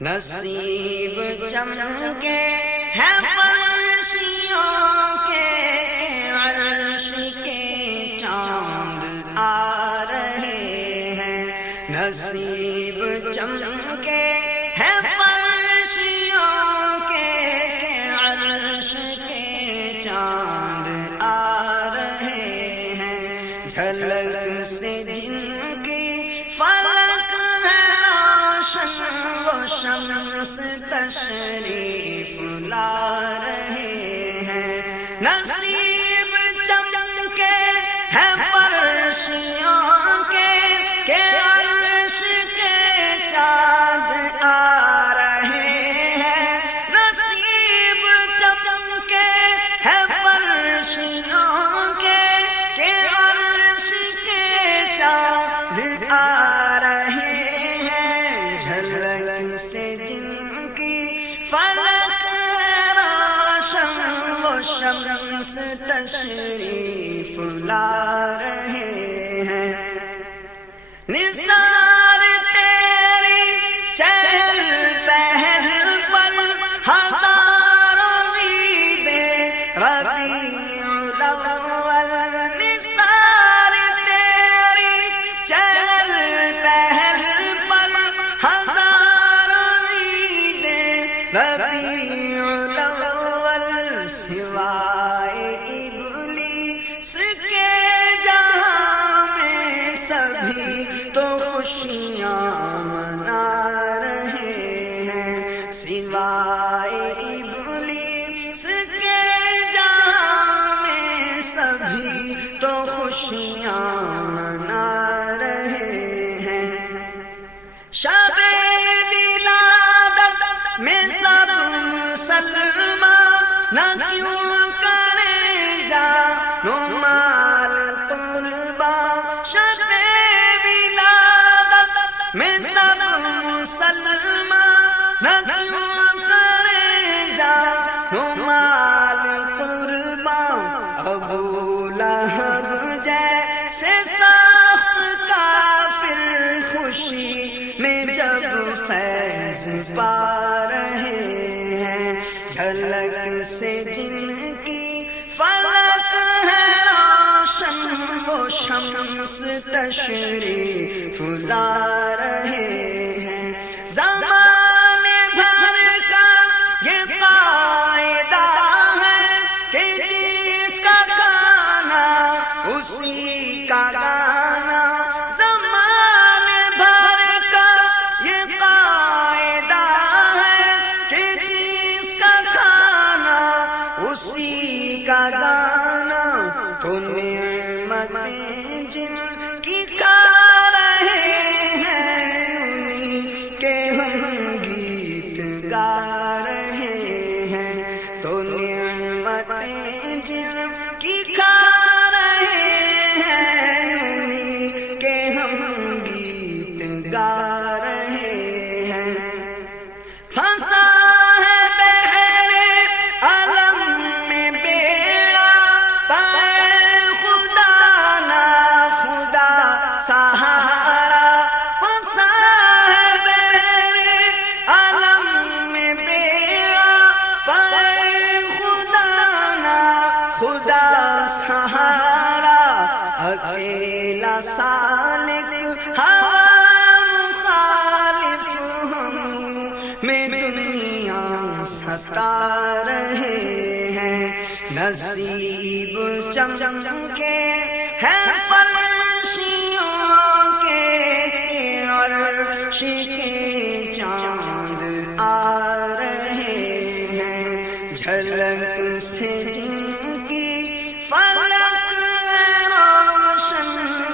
نصیب چمکے ہیں فرشتوں کے، عرش کے چاند آ رہے ہیں۔ نصیب چمکے ہیں فرشتوں کے، عرش کے چاند آ رہے ہیں۔ جھلک سے جن کی فلک ہے روشن، وہ شمس تشریف لا رہے ہیں۔ نصیب چمکے ہیں فرشتوں کے، کہ عرش کے چاند آ رہے ہیں۔ نصیب چمکے ہیں فرشتوں کے، کہ عرش کے چاند آ رہے ہیں۔ جھلک سے جن کی فلک روشن، وہ شمس تشریف لا رہے ہیں۔ نثار تیری چہل پہل پر ہزاروں عیدیں ربیع الاول۔ نثار تیری چہل پہل پر ہزاروں عیدیں ربیع الاول۔ سوائے ابلیس کے جہاں میں سبھی تو خوشیاں منا رہے ہیں۔ سوائے ابلیس کے جہاں میں سبھی تو خوشیاں منا رہے ہیں۔ شب ولادت میں سب مسلمان نہ کیوں کریں جان و مال قربان۔ شب ولادت میں سب مسلمان نہ کیوں کریں جان و مال قربان۔ ابو لہب جیسے سخت کافر خوشی میں جب فیض پا رہے ہیں۔ جھلک سے جن کی فلک ہے روشن، وہ شمس تشریف لا رہے ہیں۔ زمانے بھر کا یہ قاعدہ ہے کہ جس کا گانا اسی کا گانا۔ زمانے بھر کا یہ قاعدہ ہے کہ جس کا کھانا اسی کا گانا۔ تو نعمتیں جن کی کھا رہے ہیں، انہیں کے ہم گیت گا رہے ہیں۔ تو نعمتیں جن کی کھا رہے ہیں، انہیں کے ہم گیت گا رہے ہیں۔ پھنسا ہے بحر علم میں بیڑا، پائے خدا نہ خدا سہارا۔ پھنسا ہے بحر علم میں بیڑا، پائے خدا نہ خدا سہارا۔ اکیلا سالک ہوا مخالف ہم میں دنیا ستا رہے ہیں۔ نصیب چمکے ہیں فرشتوں کے، عرش کے چاند آ رہے ہیں۔ جھلک سے جن کی فلک روشن،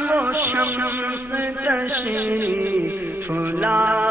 وہ شمس تشریف لا